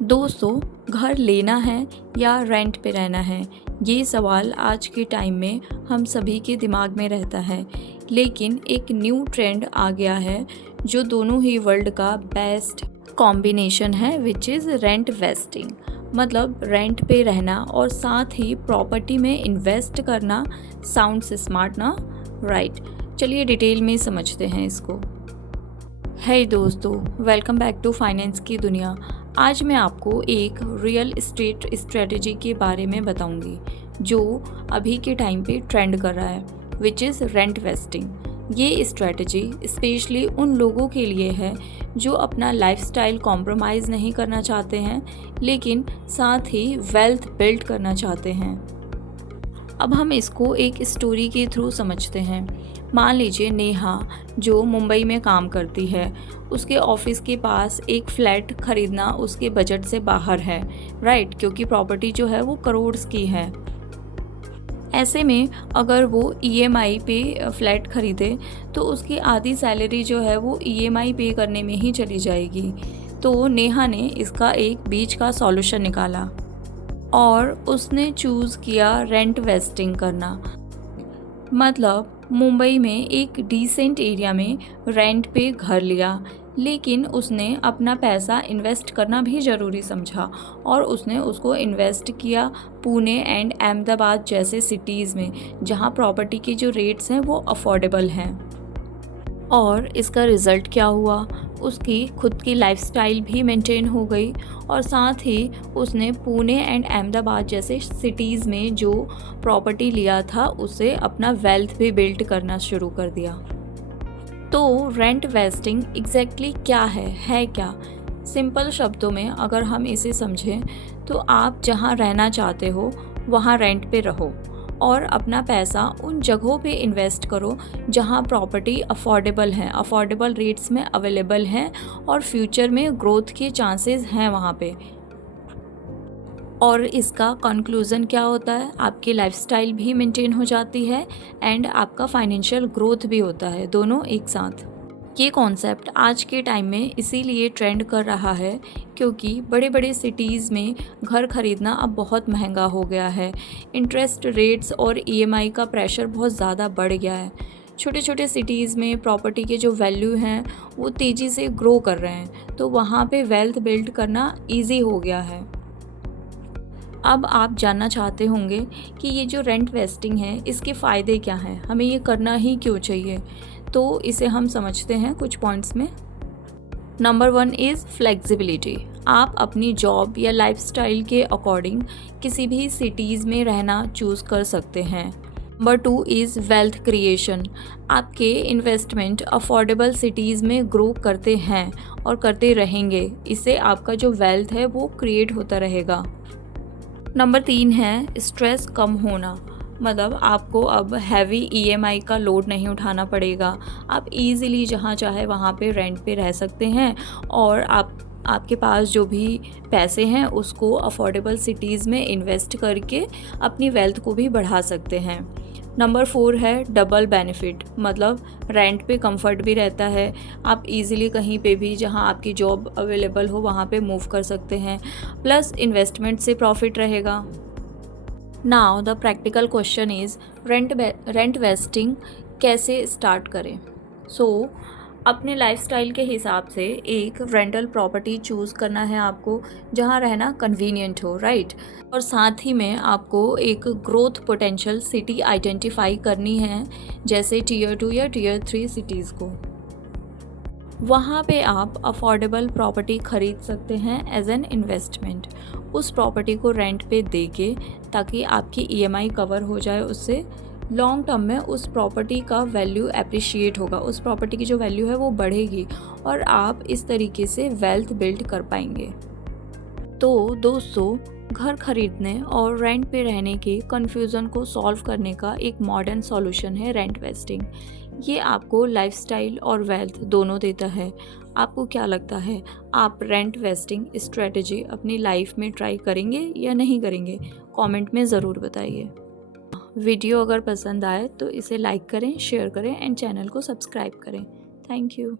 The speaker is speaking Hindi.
दोस्तों, घर लेना है या रेंट पे रहना है, ये सवाल आज के टाइम में हम सभी के दिमाग में रहता है। लेकिन एक न्यू ट्रेंड आ गया है जो दोनों ही वर्ल्ड का बेस्ट कॉम्बिनेशन है, विच इज़ रेंट वेस्टिंग। मतलब रेंट पे रहना और साथ ही प्रॉपर्टी में इन्वेस्ट करना। साउंड्स स्मार्ट ना? राइट। चलिए डिटेल में समझते हैं इसको। हे दोस्तों, वेलकम बैक टू फाइनेंस की दुनिया। आज मैं आपको एक रियल एस्टेट स्ट्रेटजी के बारे में बताऊंगी जो अभी के टाइम पे ट्रेंड कर रहा है, विच इज़ रेंट वेस्टिंग। ये स्ट्रेटजी स्पेशली उन लोगों के लिए है जो अपना लाइफस्टाइल कॉम्प्रोमाइज़ नहीं करना चाहते हैं, लेकिन साथ ही वेल्थ बिल्ड करना चाहते हैं। अब हम इसको एक स्टोरी के थ्रू समझते हैं। मान लीजिए नेहा जो मुंबई में काम करती है, उसके ऑफिस के पास एक फ्लैट खरीदना उसके बजट से बाहर है, राइट, क्योंकि प्रॉपर्टी जो है वो करोड़्स की है। ऐसे में अगर वो ईएमआई पे फ्लैट खरीदे तो उसकी आधी सैलरी जो है वो ईएमआई पे करने में ही चली जाएगी। तो नेहा ने इसका एक बीच का सॉल्यूशन निकाला और उसने चूज़ किया रेंट वेस्टिंग करना। मतलब मुंबई में एक डिसेंट एरिया में रेंट पे घर लिया, लेकिन उसने अपना पैसा इन्वेस्ट करना भी ज़रूरी समझा और उसने उसको इन्वेस्ट किया पुणे एंड अहमदाबाद जैसे सिटीज़ में, जहां प्रॉपर्टी के जो रेट्स हैं वो अफोर्डेबल हैं। और इसका रिज़ल्ट क्या हुआ? उसकी खुद की लाइफस्टाइल भी मेंटेन हो गई और साथ ही उसने पुणे एंड अहमदाबाद जैसे सिटीज़ में जो प्रॉपर्टी लिया था उसे अपना वेल्थ भी बिल्ड करना शुरू कर दिया। तो रेंट वेस्टिंग एग्जैक्टली क्या है क्या? सिंपल शब्दों में अगर हम इसे समझें तो आप जहाँ रहना चाहते हो वहाँ रेंट पे रहो और अपना पैसा उन जगहों पे इन्वेस्ट करो जहाँ प्रॉपर्टी अफोर्डेबल है, अफोर्डेबल रेट्स में अवेलेबल हैं और फ्यूचर में ग्रोथ के चांसेस हैं वहाँ पे। और इसका कंक्लूज़न क्या होता है? आपकी लाइफस्टाइल भी मेंटेन हो जाती है एंड आपका फाइनेंशियल ग्रोथ भी होता है, दोनों एक साथ। ये कॉन्सेप्ट आज के टाइम में इसीलिए ट्रेंड कर रहा है क्योंकि बड़े बड़े सिटीज़ में घर खरीदना अब बहुत महंगा हो गया है। इंटरेस्ट रेट्स और ईएमआई का प्रेशर बहुत ज़्यादा बढ़ गया है। छोटे छोटे सिटीज़ में प्रॉपर्टी के जो वैल्यू हैं वो तेज़ी से ग्रो कर रहे हैं, तो वहाँ पे वेल्थ बिल्ड करना ईजी हो गया है। अब आप जानना चाहते होंगे कि ये जो रेंट वेस्टिंग है इसके फ़ायदे क्या हैं, हमें ये करना ही क्यों चाहिए? तो इसे हम समझते हैं कुछ पॉइंट्स में। Number 1 is flexibility. आप अपनी जॉब या लाइफस्टाइल के अकॉर्डिंग किसी भी सिटीज़ में रहना चूज़ कर सकते हैं। Number 2 is wealth creation. आपके इन्वेस्टमेंट अफोर्डेबल सिटीज़ में ग्रो करते हैं और करते रहेंगे, इससे आपका जो वेल्थ है वो क्रिएट होता रहेगा। नंबर 3 है स्ट्रेस कम होना। मतलब आपको अब हैवी ईएमआई का लोड नहीं उठाना पड़ेगा। आप इजीली जहाँ चाहे वहाँ पे रेंट पे रह सकते हैं और आपके पास जो भी पैसे हैं उसको अफोर्डेबल सिटीज़ में इन्वेस्ट करके अपनी वेल्थ को भी बढ़ा सकते हैं। नंबर 4 है डबल बेनिफिट। मतलब रेंट पे कंफर्ट भी रहता है, आप इजीली कहीं पे भी जहाँ आपकी जॉब अवेलेबल हो वहाँ पे मूव कर सकते हैं, प्लस इन्वेस्टमेंट से प्रॉफिट रहेगा। Now the practical question is rent wasting कैसे स्टार्ट करें? सो अपने लाइफस्टाइल के हिसाब से एक रेंटल प्रॉपर्टी चूज़ करना है आपको जहाँ रहना कन्वीनियंट हो, राइट। और साथ ही में आपको एक ग्रोथ पोटेंशियल सिटी आइडेंटिफाई करनी है, जैसे टीयर 2 या टीयर 3 सिटीज़ को। वहाँ पे आप अफोर्डेबल प्रॉपर्टी खरीद सकते हैं एज एन इन्वेस्टमेंट। उस प्रॉपर्टी को रेंट पे दे के ताकि आपकी ईएमआई कवर हो जाए, उससे लॉन्ग टर्म में उस प्रॉपर्टी का वैल्यू अप्रिशिएट होगा, उस प्रॉपर्टी की जो वैल्यू है वो बढ़ेगी और आप इस तरीके से वेल्थ बिल्ड कर पाएंगे। तो दोस्तों, घर खरीदने और रेंट पे रहने के कन्फ्यूज़न को सॉल्व करने का एक मॉडर्न सॉल्यूशन है रेंट वेस्टिंग। ये आपको लाइफस्टाइल और वेल्थ दोनों देता है। आपको क्या लगता है, आप रेंट वेस्टिंग स्ट्रेटजी अपनी लाइफ में ट्राई करेंगे या नहीं करेंगे? कमेंट में ज़रूर बताइए। वीडियो अगर पसंद आए तो इसे लाइक करें, शेयर करें एंड चैनल को सब्सक्राइब करें। Thank you.